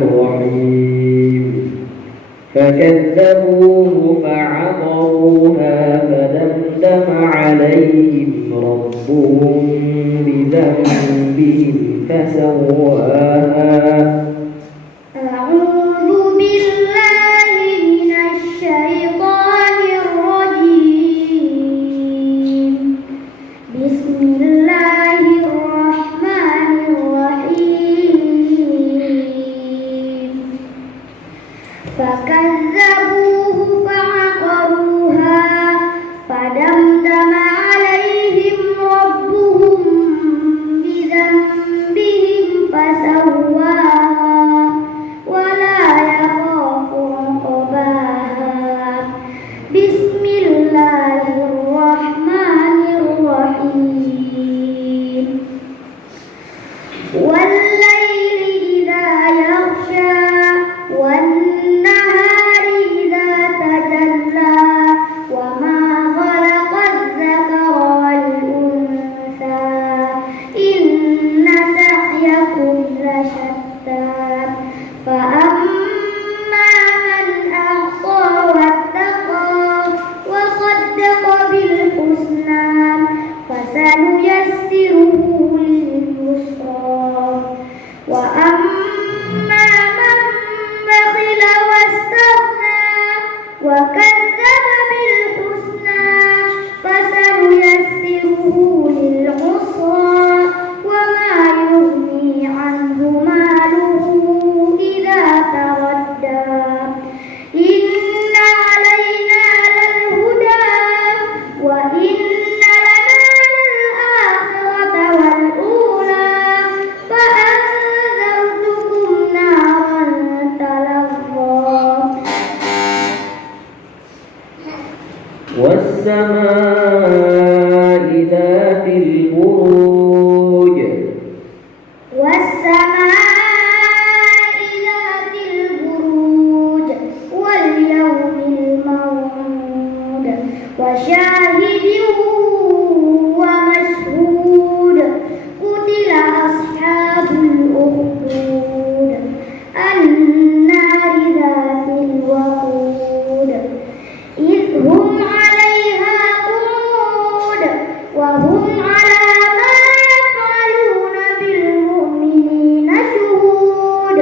الرحيم فكذبوه فعقروها فدمدم عليهم ربهم بذنبهم فسواها. أعوذ بالله من الشيطان الرجيم. بسم الله الرحمن الرحيم. فكذبوه فعقروها فدمدم عليهم ربهم بذنبهم فسواها ولا يخاف عقباها. بسم الله الرحمن الرحيم. والليل إذا يغشى والنهار إذا تجلى وما خلق الذكر والأنثى إن سعيكم لشتى. فأما من أعطى واتقى وصدق بالحسنى فسنيسره لليسرى. وأما من بخل واستغنى وكذب بالحسنى فسنيسره للعسرى. وما يغني عنه ماله إذا تردى. إن علينا للهدى وإن لنا للآخرة والأولى. فأنذرتكم نارا تلظى. والسماء ذات البروج والسماء ذات البروج واليوم الموعود وشاهد ومشهود. قتل أصحاب الأخدود النار ذات الوقود إذ هم عليها قعود وهم على ما يفعلون بالمؤمنين شهود.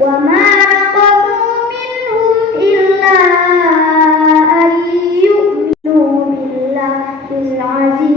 وما نقموا منهم إلا أن يؤمنوا بالله العزيز